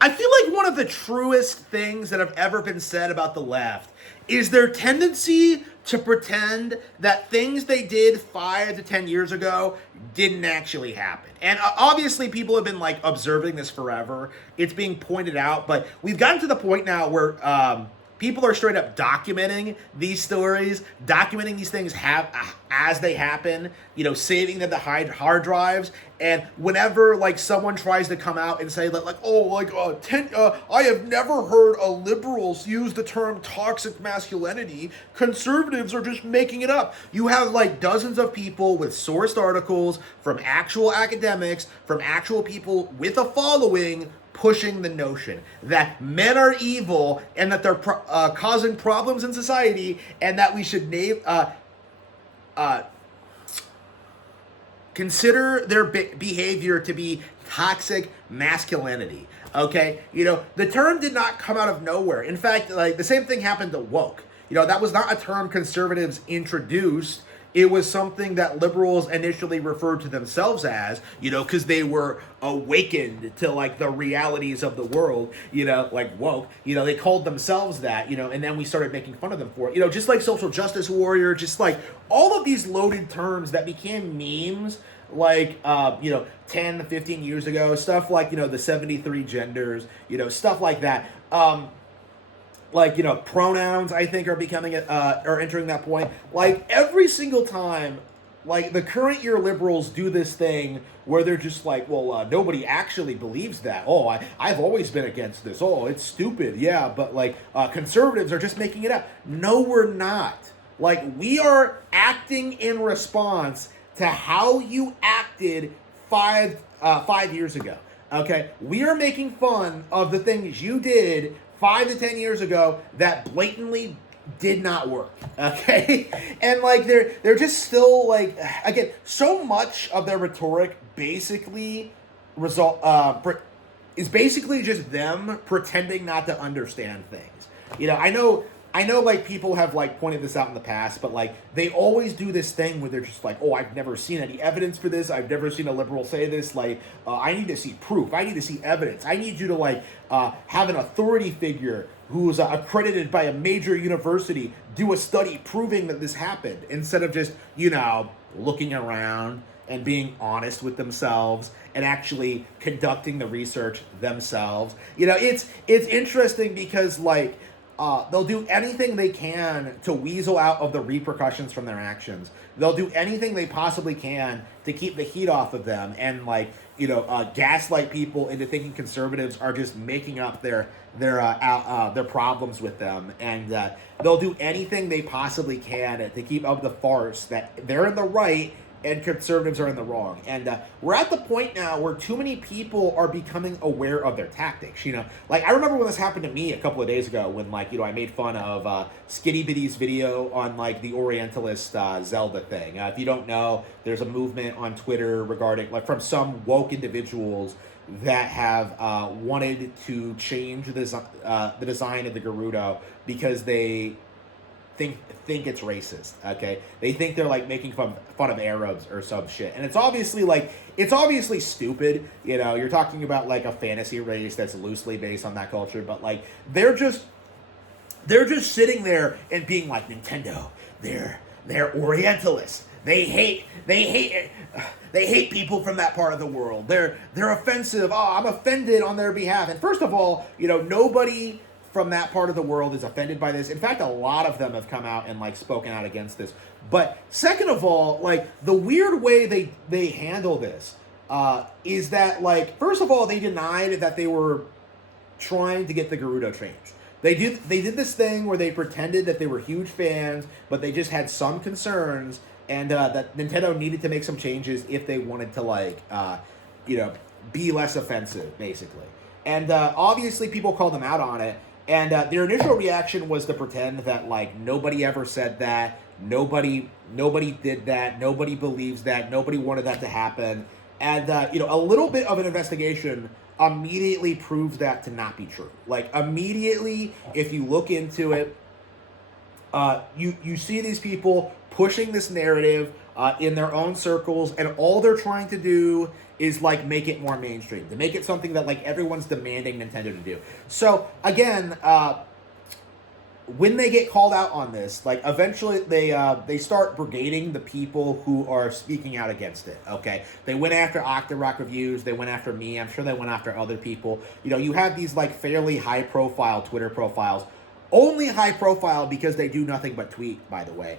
I feel like one of the truest things that have ever been said about the left is their tendency to pretend that things they did 5 to 10 years ago didn't actually happen. And obviously, people have been like observing this forever. It's being pointed out, but we've gotten to the point now where people are straight up documenting these stories, documenting these things as they happen, saving them to hard drives. And whenever like someone tries to come out and say that I have never heard liberals use the term toxic masculinity, conservatives are just making it up. You have like dozens of people with sourced articles from actual academics, from actual people with a following, pushing the notion that men are evil and that they're causing problems in society, and that we should consider their behavior to be toxic masculinity. Okay, the term did not come out of nowhere. In fact, like the same thing happened to woke. That was not a term conservatives introduced. It was something that liberals initially referred to themselves as, because they were awakened to like the realities of the world, like woke, they called themselves that, and then we started making fun of them for it, just like social justice warrior, just like all of these loaded terms that became memes like 10 15 years ago, stuff like the 73 genders, stuff like that. Pronouns, I think, are becoming are entering that point. Like every single time, like the current year liberals do this thing where they're just like, well, nobody actually believes that. Oh, I've always been against this. Oh, it's stupid. Yeah, but like conservatives are just making it up. No, we're not. Like we are acting in response to how you acted 5 years ago. Okay, we are making fun of the things you did 5 to 10 years ago that blatantly did not work. Okay, and like they're just still like, again, so much of their rhetoric basically is basically just them pretending not to understand things. I know like people have like pointed this out in the past, but like they always do this thing where they're just like, oh, I've never seen any evidence for this. I've never seen a liberal say this. Like, I need to see proof. I need to see evidence. I need you to like have an authority figure who's accredited by a major university do a study proving that this happened, instead of just, looking around and being honest with themselves and actually conducting the research themselves. It's interesting because like, they'll do anything they can to weasel out of the repercussions from their actions. They'll do anything they possibly can to keep the heat off of them and gaslight people into thinking conservatives are just making up their problems with them. And they'll do anything they possibly can to keep up the farce that they're in the right and conservatives are in the wrong. And we're at the point now where too many people are becoming aware of their tactics. Like I remember when this happened to me a couple of days ago when I made fun of Skitty Bitty's video on like the Orientalist Zelda thing. If you don't know, there's a movement on Twitter regarding from some woke individuals that have wanted to change the design of the Gerudo because they think it's racist. Okay, they think they're like making fun of Arabs or some shit, and it's obviously stupid. You're talking about like a fantasy race that's loosely based on that culture, but like they're just sitting there and being like, Nintendo, they're Orientalists. They hate people from that part of the world. They're offensive. Oh, I'm offended on their behalf. And first of all, nobody from that part of the world is offended by this. In fact, a lot of them have come out and like spoken out against this. But second of all, like the weird way they handle this is that like, first of all, they denied that they were trying to get the Gerudo changed. They did this thing where they pretended that they were huge fans, but they just had some concerns, and that Nintendo needed to make some changes if they wanted to like be less offensive, basically. And obviously people called them out on it. And their initial reaction was to pretend that like nobody ever said that, nobody did that, nobody believes that, nobody wanted that to happen. And a little bit of an investigation immediately proves that to not be true. Like immediately, if you look into it, you see these people pushing this narrative in their own circles, and all they're trying to do is like make it more mainstream, to make it something that like everyone's demanding Nintendo to do. So again, when they get called out on this, like eventually they start brigading the people who are speaking out against it. Okay, they went after Octorock Reviews, they went after me. I'm sure they went after other people. You know, you have these like fairly high profile Twitter profiles, only high profile because they do nothing but tweet. By the way,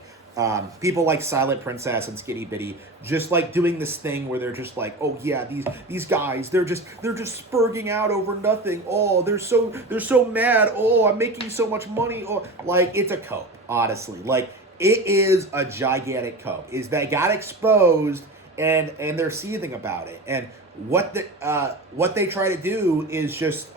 people like Silent Princess and Skinny Bitty just like doing this thing where they're just like, oh yeah, these guys, they're just spurging out over nothing. Oh, they're so mad. Oh, I'm making so much money. Oh, like it's a cope, honestly. Like it is a gigantic cope. Is they got exposed and they're seething about it. And what they try to do is just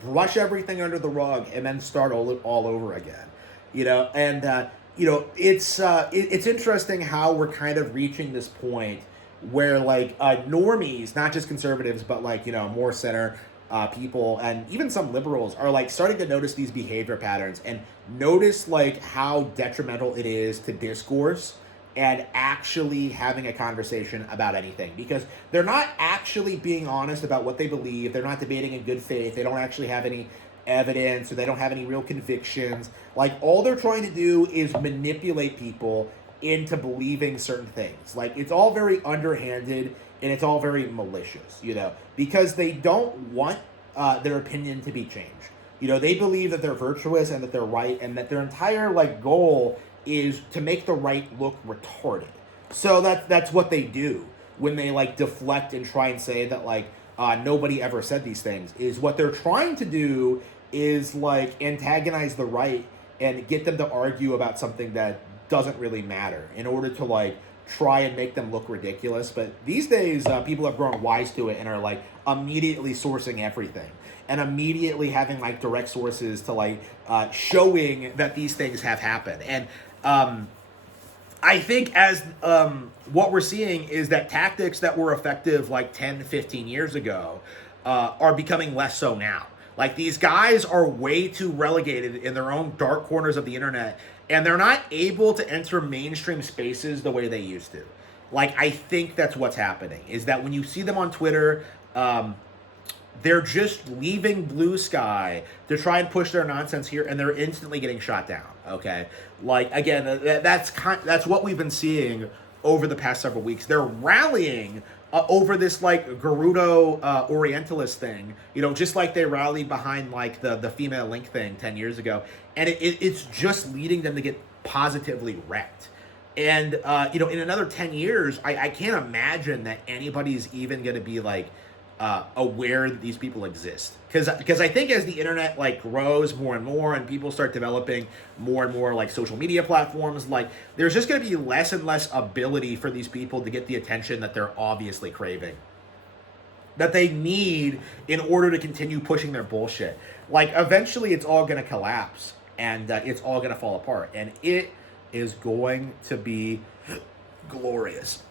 brush everything under the rug and then start all over again. You know, and you know, it's interesting how we're kind of reaching this point where like normies, not just conservatives, but like, you know, more center people and even some liberals are like starting to notice these behavior patterns and notice like how detrimental it is to discourse and actually having a conversation about anything, because they're not actually being honest about what they believe. They're not debating in good faith. They don't actually have any evidence, or they don't have any real convictions. Like all they're trying to do is manipulate people into believing certain things. Like it's all very underhanded and it's all very malicious, you know, because they don't want their opinion to be changed. You know, they believe that they're virtuous and that they're right, and that their entire like goal is to make the right look retarded. So that's what they do when they like deflect and try and say that like nobody ever said these things. Is what they're trying to do is like antagonize the right and get them to argue about something that doesn't really matter in order to like try and make them look ridiculous. But these days people have grown wise to it and are like immediately sourcing everything and immediately having like direct sources to like showing that these things have happened. And I think as what we're seeing is that tactics that were effective like 10, 15 years ago are becoming less so now. Like these guys are way too relegated in their own dark corners of the internet, and they're not able to enter mainstream spaces the way they used to. Like I think that's what's happening, is that when you see them on Twitter, they're just leaving blue sky to try and push their nonsense here, and they're instantly getting shot down. Okay, like again, that's what we've been seeing over the past several weeks. They're rallying over this like Gerudo Orientalist thing, you know, just like they rallied behind like the female link thing 10 years ago, and it's just leading them to get positively wrecked. And you know, in another 10 years, I can't imagine that anybody's even going to be like aware that these people exist, because I think as the internet like grows more and more and people start developing more and more like social media platforms, like there's just going to be less and less ability for these people to get the attention that they're obviously craving, that they need in order to continue pushing their bullshit. Like eventually it's all going to collapse and it's all going to fall apart, and it is going to be glorious.